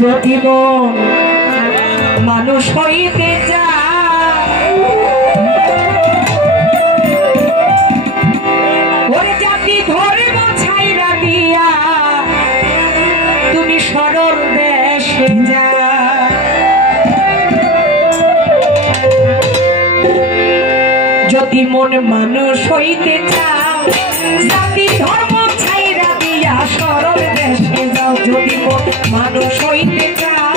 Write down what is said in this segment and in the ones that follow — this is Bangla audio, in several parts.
যদি মন মানুষ হইতে চায় ওরে জাতি ধর্ম ছাইরা দিয়া তুমি সরল দেশে যা যদি মন মানুষ হইতে চাও জাতি ধর্ম ছাইরা দিয়া সরল দেশে যাও যদি মন মানুষ হইতে চাও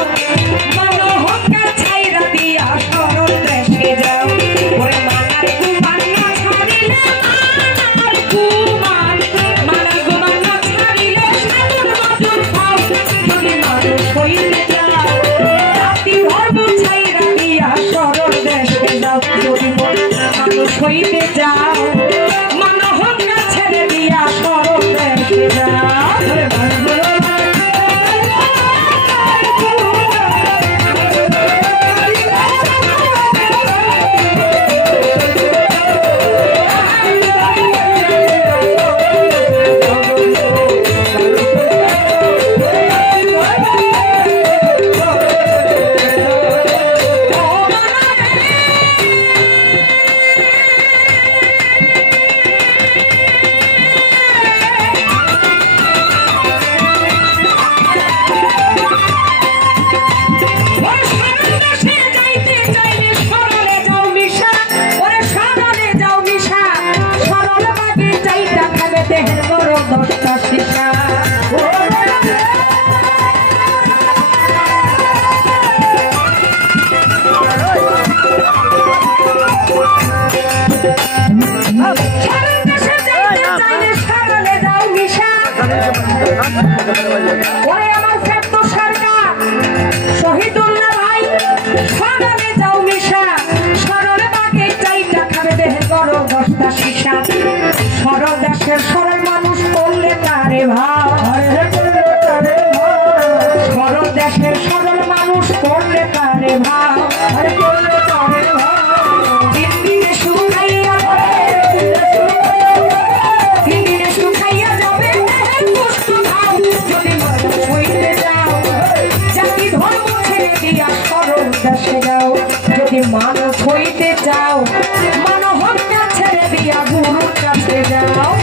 মানহঙ্কার ছাইরা দিয়া সরল দেশে যাও ওরে মানার গুমান না ছাড়িলে মানার গুমান না ছাড়িলে সাধুর মধুর খাও যদি মানুষ হইতে চাও জাতি ধর্ম ছাইরা দিয়া সরল দেশে যাও যদি মন মানুষ হইতে যাও মানহঙ্কার ছেড়ে দিয়া সরল দেশে যাও ওরে আমার ফেরদৌস সরকার শহীদুল্লাহ ভাই সরলে যাও মিশা সরলে বাগে চাইটা খাবে দেহের বড় দশটা শিশা সরল দেশের সরল মানুষ করলে তারে ভাব সরল দেশের সরল মানুষ করলে তারে ভাব যদি মানুষ হইতে চাও মানহঙ্কার ছেড়ে দিয়া গুরুর কাছে যাও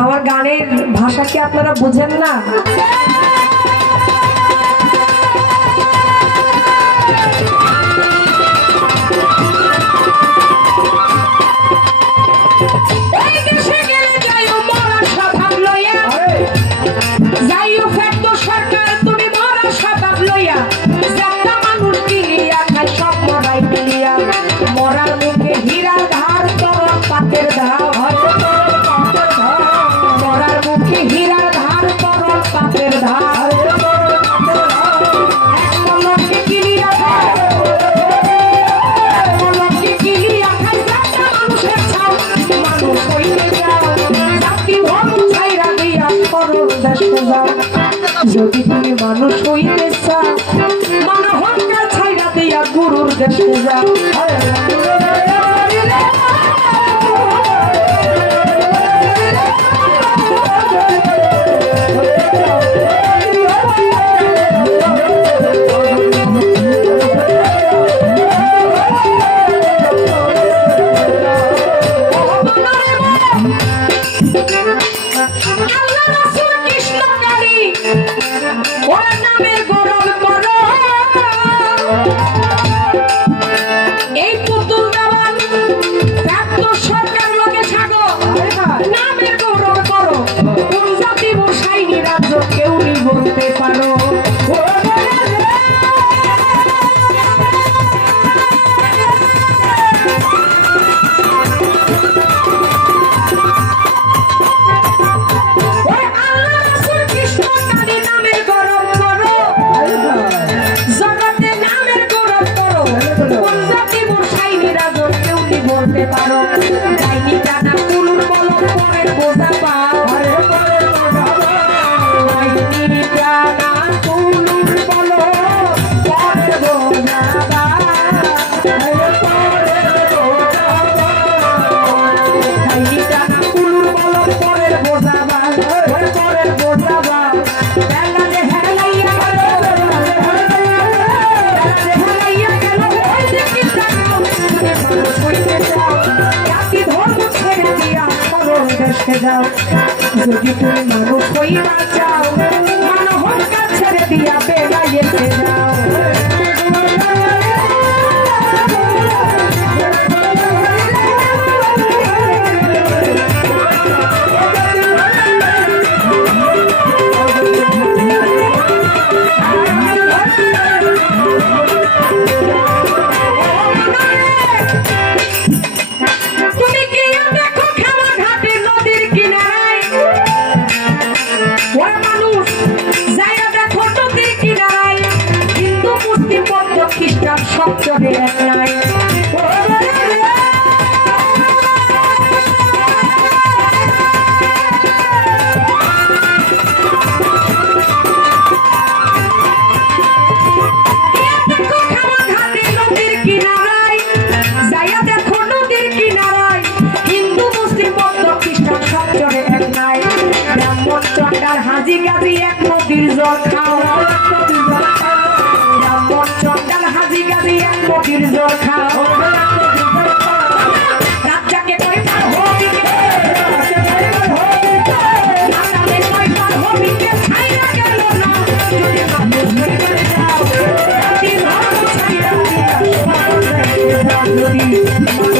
আমার গানের ভাষা কি আপনারা বুঝেন না মরার মুখে হীরা ধার তরল পাতের ধার মরার মুখে হীরা ধার তরল পাতের ধার যদি তুমি মানুষ হইতে চাও মানহঙ্কার ছাইরা দিয়া গুরুর দেশে যাও করতে পারো ডাইনি টানা কুলুর বলো পরের বোঝা পাও ডাইনি টানা কুলুর বলো পরের বোঝা পাও ডাইনি টানা কুলুর বলো পরের বোঝা পাও পরের বোঝা পাও বেলা যে হেলাইয়া যাও যদি তুমি মানুষ হইবা চাও মানব ছেড়ে দিয়া বেলাইতে যাও খ্রিস্টান সপ্তমে এক নাই হাজি গাজি এক নদীর জল খাও চন্ডাল হাজি গাজি এক নদীর জল খাও রাজ্জাকে কই পার হবি রাজ্জাকে কই পার হবি কে ছাইরা গেল না যদি মানুষ হইতে যাও দিন ছাইরা দিয়া যদি